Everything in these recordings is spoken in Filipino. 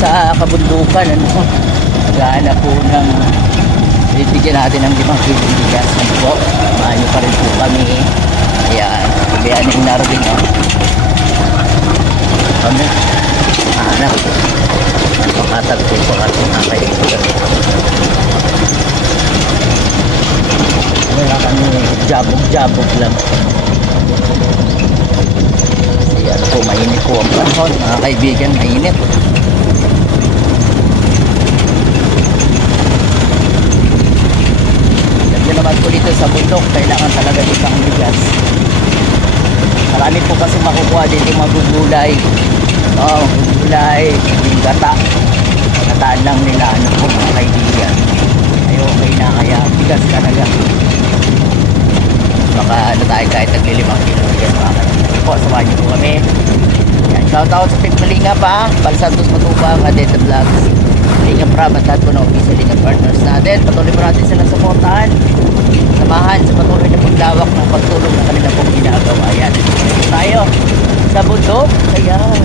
Sa kabundukan, ano, naghahanap po ng bibigyan natin ng 5 kilong bigas. Ano po, maayo pa rin po kami. Ayan, kabihan ng naroon, oh. Kami, hanap po. Pakatag po po ating mga kaibigan. Wala kami, jabog-jabog lang. Ayan po, mainit po ang panahon, mga kaibigan, mainit. Naman po dito sa bundok, kailangan talaga dito ang bigas. Marami po kasi makukuha dito magugulay. Oh, gulay, yung gata. Gataan lang nila, ano po mga kaibigan. Ay okay na, kaya bigas talaga. Baka ano tayo kahit nagli-5 kilo bigas mga kaibigan. Po, samahan niyo po kami. Yan, shout out sa Team Malinga pa, Pal Santos Matubang, Adeta Vlogs, Linga Prab at lahat po na official Linga partners natin. Patuloy po natin silang supportahan, samahan sa patuloy na paglawak ng pagtulong na kanila pong ginagawa. Ayan, tayo sa bundok. Ayan.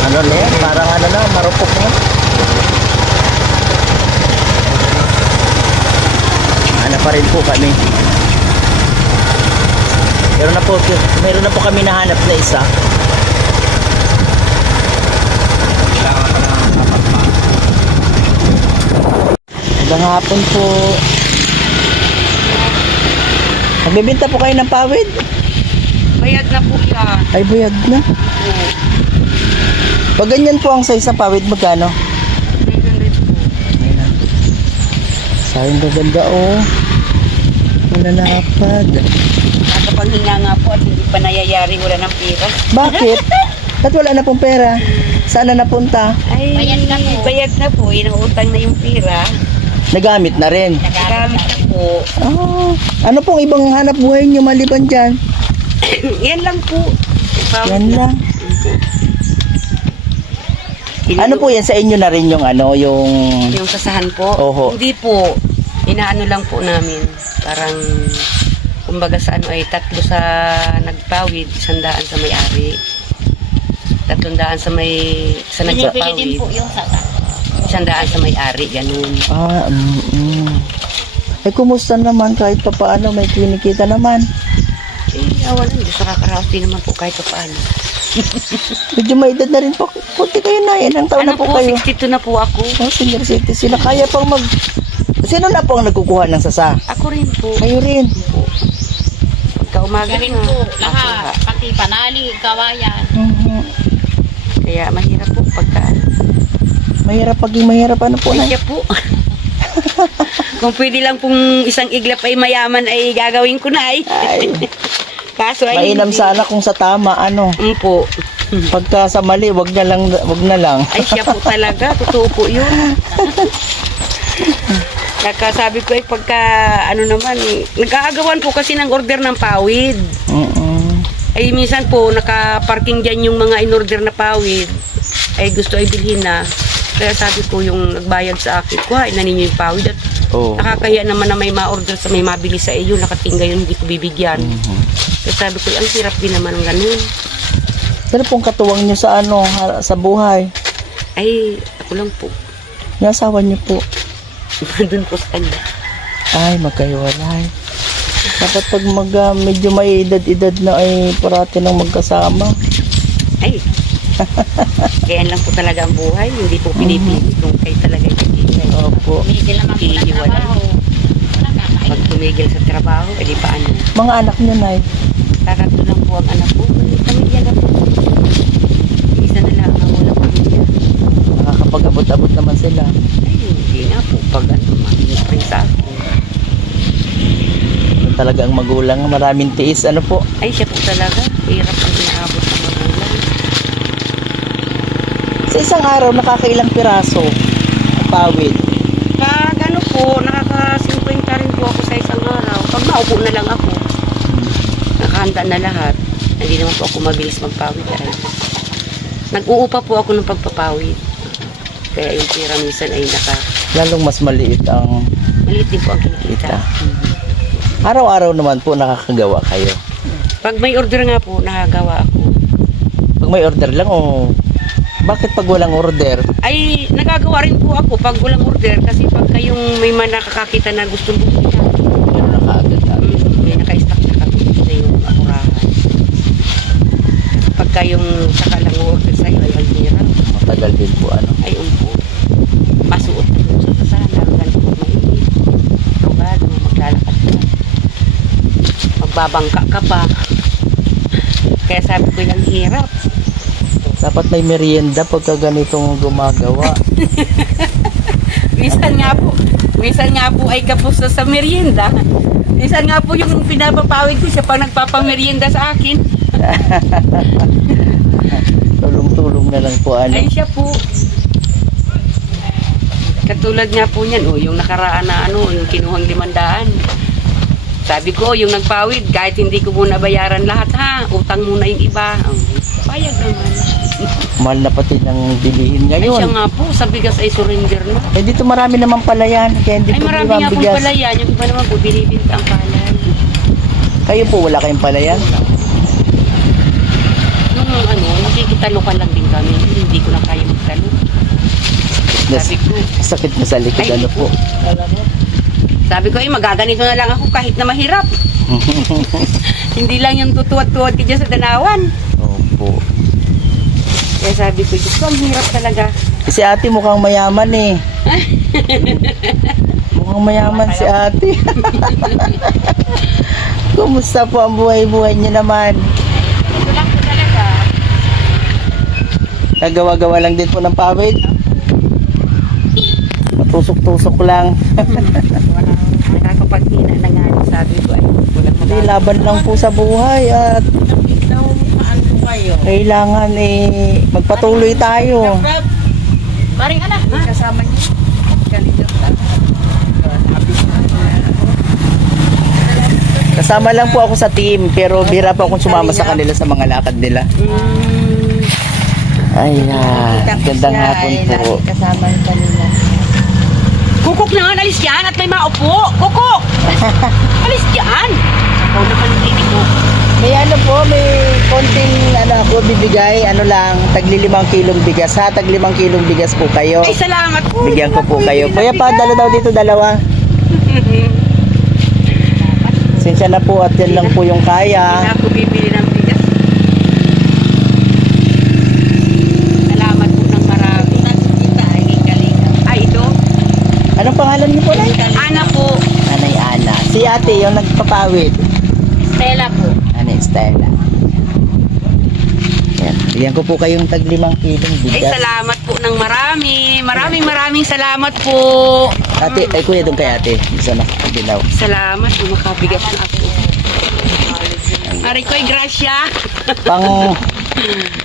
Ano na yan? Parang ano na, marupok na. Ano pa rin po kami. Meron na po kami nahanap na isa. Magandang hapon po. Nagbibenta po kayo ng pawid? Bayad na po yan. Ay, bayad na. Pag ganyan po ang size ng pawid, magkano? 900 po. Sayang gaganda, oh. Malalapad. Nakapanghinga nga po at hindi pa nayayari, wala ng pera. Bakit? Ba't wala na pong pera? Saan na napunta? Ay, bayad na po. Bayad na po, inuutang na yung pera. Nagamit na rin. Nagamit na po. Ah, ano pong ibang hanap buhay nyo maliban dyan? Yan lang po. Yan lang. Ano po yan sa inyo na rin yung ano, yung... Yung sasahan po? Oho. Hindi po. Inaano lang po namin. Parang, kumbaga sa ano ay 3 sa nagpawid, 100 sa may-ari. 300 sa may sa nagpawid. Binibili din po yung sasa. 100 sa may-ari, ganun. Ah, Eh, kumusta naman kahit pa paano may kinikita naman? Eh, awan lang. Diyos nakakaraos din naman po kahit pa paano. Medyo may edad na rin po. Kunti kayo na. Ilang taon Ano na po po, kayo? 62 na po ako. Oh, senior citizen. Kaya pang mag... Sino na po ang nagkukuha ng sasa? Ako rin po. Kayo rin. Pagka umaga Galing na. po, ako lahat. Pati panali, kawayan. Kaya mahirap po pagka... Mahirap paging mahirap. Ano po na? Kaya po. Kung pwede lang pong isang iglap ay mayaman ay gagawin ko na ay. Ay, Kaso ay mainam hindi. sana kung sa tama, ano. Po. Pagka sa mali, wag na lang. Ay siya po talaga. Totoo po yun. Kaya sabi ko ay pagka ano naman, nag-aagawan po kasi ng order ng pawid. Ay minsan po nakaparking dyan yung mga in-order na pawid. Ay gusto ay bilhin na. Kaya sabi ko yung nagbayad sa akin, kuhain na ninyo yung pawid at nakakahiya naman na may ma-order sa may mabili sa iyo, nakatingga yun, hindi ko bibigyan. Kaya sabi ko, ang hirap din naman ng ganun. Ano pong katuwang nyo sa ano, sa buhay? Ay, ako lang po. Yung asawa nyo po? Doon po sa kanya. Ay, magkahiwalay. Dapat pag medyo may edad-edad na ay parati nang magkasama. Ay, kaya lang po talaga ang buhay. Hindi po pinipili kung kayo talaga ibigay. Opo. Tumigil naman po ng Iiwalay. trabaho. Nakakain. Pag tumigil sa trabaho, edi paano? Mga anak nyo, Nay? Tatatlo lang po ang anak ko. Pamilya na po. Isa na lang ang walang pamilya. nakapag-abot-abot naman sila. Ay, hindi nga po. Pag ano, maging sa akin. Yung talaga ang magulang, maraming tiis. Ano po? Ay, siya po talaga. Hirap ang inaabot ng magulang. Sa isang araw, nakakailang piraso ang pawid. Pag ano po, nakaka-50 rin po ako sa isang araw. Pag maupo na lang ako, nakahanda na lahat. Hindi naman po ako mabilis magpawid. Ay. Nag-uupa po ako ng pagpapawid. Kaya yung pira minsan ay Lalong mas maliit ang maliit din po ang kinikita. kita. Araw-araw naman po nakakagawa kayo. Pag may order nga po, nakagawa ako. Pag may order lang o bakit pag walang order? Ay, nagagawa rin po ako pag walang order kasi pag kayong may man nakakakita na gustong bumili, Meron na kaagad namin. may naka-stock na kami na yung apurahan. Pag kayong saka lang order sa'yo ay ang hirap. Matagal din po ano. Ay umpo. Masuot na doon sa kasana. Lalo po mainit. Rugado, maglalakad ka. Magbabangka ka pa. Kaya sabi ko yung hirap. Dapat may merienda pagka ganitong gumagawa. Minsan nga po ay kapos sa merienda. Minsan nga po yung pinapapawid ko siya pag nagpapamerienda sa akin. Tulong-tulong na lang po ano. Ay siya po. Katulad nga po niyan, yung nakaraan na yung kinuhang 500. Sabi ko, yung nagpawid, kahit hindi ko muna bayaran lahat ha, utang muna yung iba. Payag naman. Mahal na pati ng bilihin Ay siya ngayon. nga po, sa bigas ay surrender na. Eh dito marami naman pala yan. Kaya hindi Ay po marami limang nga po bigas. pala yan. Yung iba naman po, binibinta ang palay. Kayo po wala kayong palayan? Nung nakikitalokan lang din kami, hindi ko na kaya magtalo. Sabi ko, Sakit na sa likod Ay, ano po. magaganito na lang ako kahit na mahirap. Hindi lang yung tutuwad-tuwad ka dyan sa danawan. Opo. Kaya sabi ko, Diyos ko, ang hirap talaga. Si ate mukhang mayaman eh. Mukhang mayaman si ate. Kumusta po ang buhay-buhay niyo naman? Ito lang po talaga. Nagawa-gawa lang din po ng pawid? Matusok-tusok lang. Walang nakakapaghina na nga. Sabi ko, ay, walang Hindi, magagawa. laban lang po sa buhay at kailangan magpatuloy tayo. Maring anak, ha? Kasama niyo. Kasama lang po ako sa team pero bira pa akong sumama sa kanila sa mga lakad nila. Ayan, gandang hapon po. Kasama yung kanila. Kukok na nga, alis dyan at may maupo. Kukok! Alis dyan! Ikaw naman hindi ko. May ano po, may konting ako bibigay, tagli 5 kilong bigas ha, tagli 5 kilong bigas po kayo. Ay, salamat po. Bigyan ko po kayo. Kuya pa, dala daw dito dalawa. Sinsya na po at yan lang po yung Hindi kaya. na ako bibili ng bigas. Salamat po ng marami. Ay, ito? Anong pangalan niyo po, Nay? Ana po. Nanay Ana. Si ate, yung nagpapawid. Stella po. Nanay Stella. Yan. Bigyan ko po kayong tag 5 kilong Ay, bigas. salamat po ng marami. Maraming salamat po. Ate, ay kuya doon kay ate. Isa na, dilaw. Salamat po, makabigas na ako. Aray ko, grasya.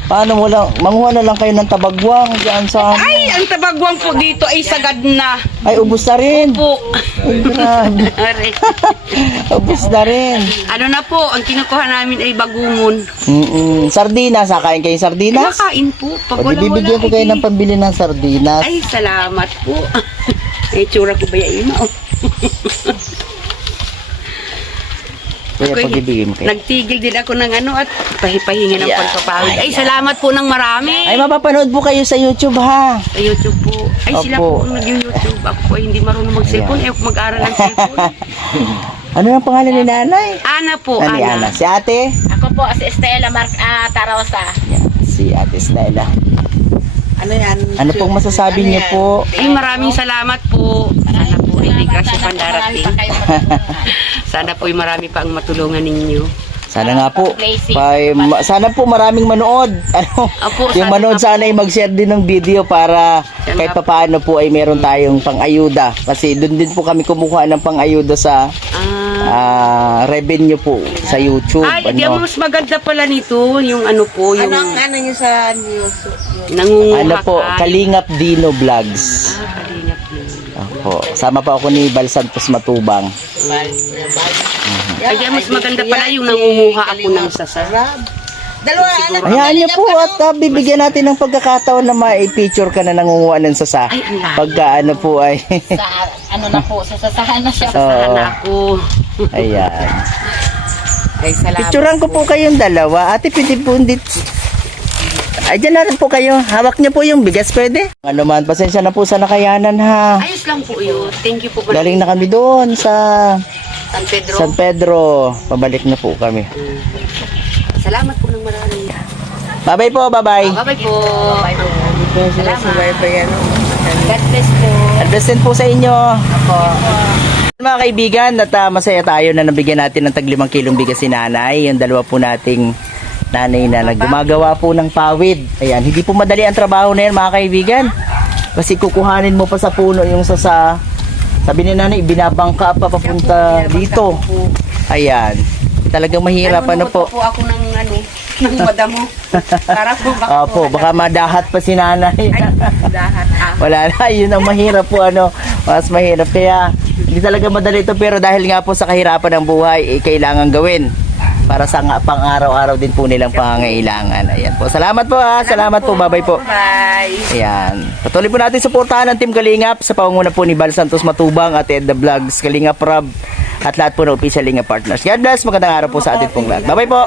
Paano mo lang, manguha na lang kayo ng tabagwang diyan sa Ay, ang tabagwang po dito ay sagad na. Ay, ubos na rin. Po. Ay, grabe. Aray. Ubos na rin. Ano na po, ang kinukuha namin ay bagungon. Sardinas, kakain kayo sardinas? Kumakain po. Pag O, di bibigyan ko kayo ng pambili ng sardinas. Ay, salamat po. Ay, tsura ko ba yung ima? Kaya Ako'y pag-ibigay mo kayo. Nagtigil din ako ng at pahipahinga ng Yeah. pagpapawid. Ay, Ayan. salamat po ng marami. Ay, mapapanood po kayo sa YouTube ha. Sa YouTube po. Ay, sila Opo. po ang nag-YouTube. Ako po ay hindi marunong mag-cellphone. Ayaw ko mag-aral ng cellphone. Ano ang pangalan ni nanay? Ana po, Ani Ana. Ana. Si ate? Ako po si Stella Taraosa. Yan, si ate Stella. Ano yan? Ano pong masasabi niyo po? Ay, maraming salamat po. Sana po ay may grasya pang Marami darating. pa kayo matulungan. Sana po ay marami pa ang matulungan ninyo. Sana nga po. Blazing. Sana po maraming manood. Ano, Opo, yung sana manood nga sana ay mag-share din ng video para Sana kahit nga papaano po ay meron tayong pang-ayuda. Kasi doon din po kami kumukuha ng pang-ayuda sa revenue po sa YouTube. Ay, di mas maganda pala nito, yung ano po, yung Ano niyo sa news? nangunguha Ano po, ka. Kalingap Dino Vlogs. Kalingap din. Opo. Sama pa ako ni Bal Santos Matubang. Ay, di mas maganda pala yung nangunguha ako ng sasa. Dalawa anak. Hayaan niyo po at bibigyan natin ng pagkakataon na ma-picture ka na nangunguha ng sasa. Ay, ang lahat. Pagka ano po ay Sa ano na po, sasasahan na siya. Sasahan ako. ayan. Ay, salamat. Picturean ko po kayong dalawa. Ate, pwede po hindi. Ay, dyan na rin po kayo. Hawak niyo po yung bigas, pwede? Ano man, pasensya na po sa nakayanan ha. Ayos lang po yun. Thank you po pala. Galing na kami doon sa San Pedro. San Pedro. Pabalik na po kami. Salamat po ng marami. Bye-bye po, bye-bye. Bye-bye po. Salamat. God bless po. Advestin po sa inyo. Mga kaibigan, at masaya tayo na nabigyan natin ng tag 5 kilong bigas si nanay. Yung dalawa po nating nanay na naggumagawa po ng pawid. Ayan, hindi po madali ang trabaho na yan mga kaibigan. Kasi kukuhanin mo pa sa puno yung sasa. Sabi ni nanay, binabangka pa papunta dito. Ayan. Talagang mahirap. Ano po? po ako ng ng madamo. Para po baka Opo, baka madahat pa si nanay. dahat. Wala na, yun ang mahirap po, mas mahirap. Kaya, hindi talaga madali ito, pero dahil nga po sa kahirapan ng buhay, kailangan gawin. Para sa pang araw-araw din po nilang pangangailangan. Ayan po. Salamat po ha. Salamat po. Bye-bye po. Bye. Ayan. Patuloy po natin suportahan ng Team Kalingap sa pangunguna po ni Bal Santos Matubang at Ed The Vlogs, Kalingap Rob, at lahat po ng official Kalingap partners. God bless. Magandang araw po sa atin pong lahat. Bye-bye po.